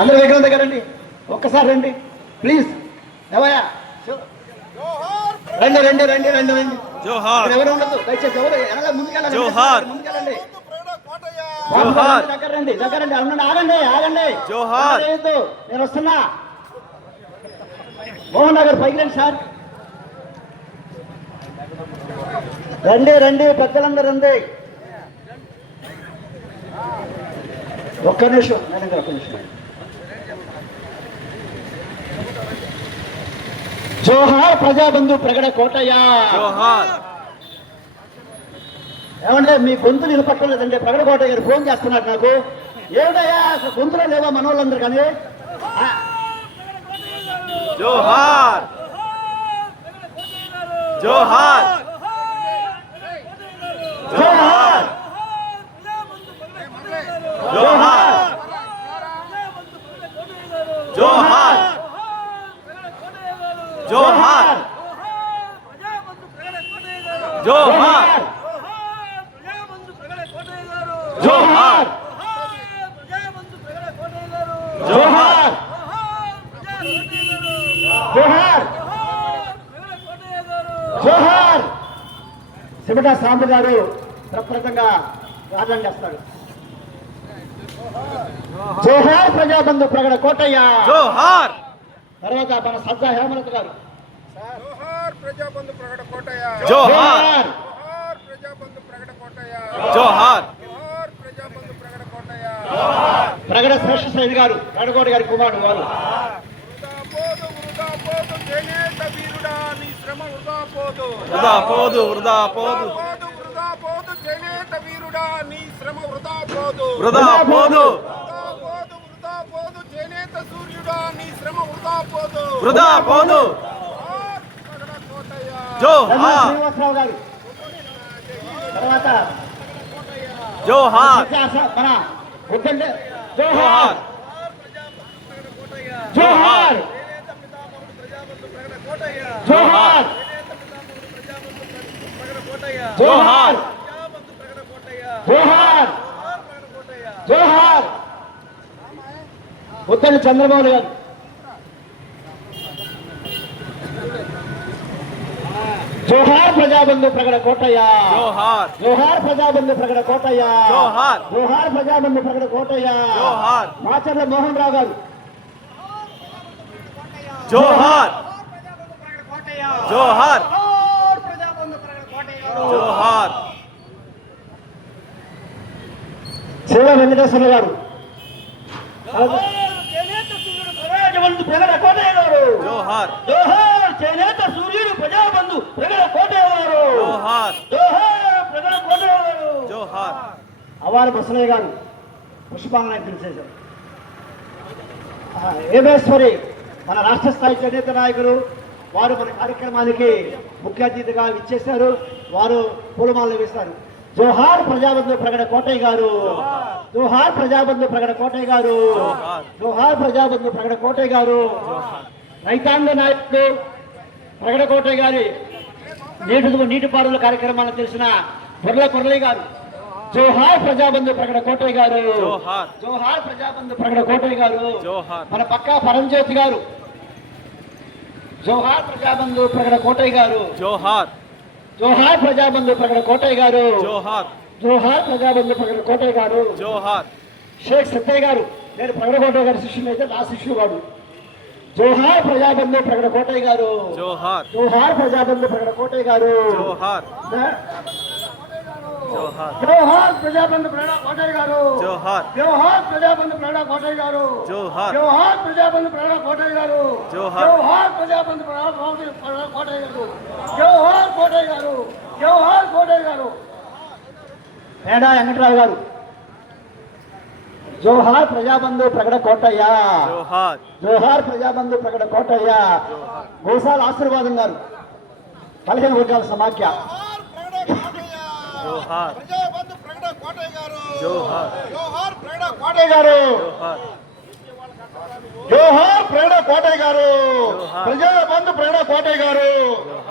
అందరూ విగ్రహం దగ్గర రండి, ఒక్కసారి రండి ప్లీజ్. ఎవయా రండి రండి రండి రండి రండి. జోహార్. ఎవరు ఉండదు దయచేసి, ఎవరు ఎలా ముందుకెళ్ళండి, జోహార్. ముందుకెళ్ళండి. జోహార్. దగ్గర రండి, దగ్గర రండి. అవునండి, ఆగండి ఆగండి. జోహార్. నేను వస్తున్నా. మోహన్ నగర్ పైకి రండి సార్. రండి రండి, పెద్దలందరూ రండి. ఒక్క నిమిషం మేడం గారు, ఒక్క నిమిషం. జోహార్ ప్రజాబంధు ప్రగడ కోటయ్య. జోహార్. ఏమంటే మీ గొంతులు వినపట్టలేదంటే ప్రగడ కోటయ్య గారు ఫోన్ చేస్తున్నారు నాకు. ఏమిటయ్యా అసలు గొంతులో లేవా మన వాళ్ళందరూ కానీ? జోహార్. జోహార్. జోహార్ జోహార్. జోహార్. జోహార్. జోహార్. జోహార్ జోహార్ జోహార్ జోహార్. సిమటా సాంబు గారు ప్రప్రదంగా వాదన చేస్తారు. జోహార్ ప్రజాబంధు ప్రగడ కోటయ్య. జోహార్. తర్వాత మన సజ్జా హేమలత గారు. జోహార్ ప్రజాబంధు ప్రగడ కోటయ్య. జోహార్. జోహార్ ప్రజాబంధు ప్రగడ కోటయ్య. జోహార్. జోహార్ ప్రజాబంధు ప్రగడ కోటయ్య. ప్రగడ శేషశ్రేణి గారు, గడగోడ గారి కుమారుడు వారు. వృధా పోదు చేనేత వీరుడా నీ శ్రమ వృధా పోదు. వృధా పోదు. వృధా పోదు. వృధా పోదు చేనేత వీరుడా నీ శ్రమ వృధా పోదు. వృధా పోదు. వృధా పోదు చేనేత సూర్యుడా నీ శ్రమ వృధా పోదు. వృధా పోదు. జోహార్ ప్రగడ కోటయ్య. జోహార్. శ్రీనివాసరావు గారు. తర్వాత జోహార్. మన వద్దంటే జోహార్. జోహార్ జోహార్ జోహార్ జోహార్ జోహార్. వద్దండి చంద్రబాబు గారు. జోహార్ ప్రజాబంధు ప్రగడ కోటయ్య. జోహార్. జోహార్ ప్రజాబంధు ప్రగడ కోటయ్య. జోహార్. జోహార్ ప్రజాబంధు ప్రగడ కోటయ్య. జోహార్. మాచర్ల మోహన్ రావు గారు. జోహార్. జోహార్. జోహార్. శివ వెంకటేశ్వర గారు. చేనేత సూర్యుడు ప్రజాబంధు ప్రగడ కోటయ్య గారు. జోహార్. జోహార్ చేనేత సూర్యుడు ప్రజాబంధు ప్రగడ కోటయ్య గారు. జోహార్. జోహార్ ప్రగడ కోటయ్య గారు. జోహార్. అవారి బసలయ్య గారు పుష్పాలను చేశారు. ఏమేశ్వరి మన రాష్ట్ర స్థాయి చేనేత నాయకులు వారు మన కార్యక్రమానికి ముఖ్య అతిథిగా ఇచ్చేశారు. వారు పూలమాలలు వేశారు. జోహార్ ప్రజాబంధు ప్రగడ కోటయ్య గారు. జోహార్ ప్రజాబంధు ప్రగడ కోటయ్య గారు. జోహార్ ప్రజాబంధు ప్రగడ కోటయ్య గారు. రైతాంగ నాయకులు ప్రగడ కోటయ్య గారి నీటిపారుదల కార్యక్రమాలను తెలిసిన బొర్ల కొరలయ్య గారు. జోహార్ ప్రజాబంధు ప్రగడ కోటయ్య గారు. జోహార్. జోహార్ ప్రజాబంధు ప్రగడ కోటయ్య గారు. జోహార్. మన పక్క పరంజ్యోతి గారు. జోహార్ ప్రజాబంధు ప్రగడ కోటయ్య గారు. జోహార్. జోహార్ ప్రజాబంధు ప్రగడ కోటయ్య గారు. జోహార్. జోహార్ ప్రజాబంధు ప్రగడ కోటయ్య గారు. జోహార్. షేక్ సత్తయ్య గారు, నేను ప్రగడ కోటయ్య గారి శిష్యులు అయితే నా శిష్యుడు వాడు. జోహార్ ప్రజాబంధు ప్రగడ కోటయ్య గారు. జోహార్. జోహార్ ప్రజాబంధు ప్రగడ కోటయ్య గారు. జోహార్. జోహార్. జోహార్ ప్రజాబంధు ప్రగడ కోటయ్య గారు. జోహార్. జోహార్ ప్రజాబంధు ప్రగడ కోటయ్య గారు. జోహార్. జోహార్ ప్రజాబంధు ప్రగడ కోటయ్య గారు. జోహార్. జోహార్ ప్రజాబంధు ప్రగడ కోటయ్య గారు. జోహార్ కోటయ్య గారు. జోహార్ కోటయ్య గారు. పేడా వెంకటరావు గారు. జోహార్ ప్రజాబంధు ప్రగడ కోటయ్య. జోహార్. జోహార్ ప్రజాబంధు ప్రగడ కోటయ్య. గోసాల ఆశీర్వాదం గారు, 15 వర్గాల సమాఖ్య. జోహార్. ప్రజాబంధు ప్రగడ కోటయ్య గారు. జోహార్. జోహార్ ప్రగడ కోటయ్య గారు. జోహార్. జోహార్ ప్రగడ కోటయ్య గారు. జోహార్. ప్రజాబంధు ప్రగడ కోటయ్య గారు. జోహార్.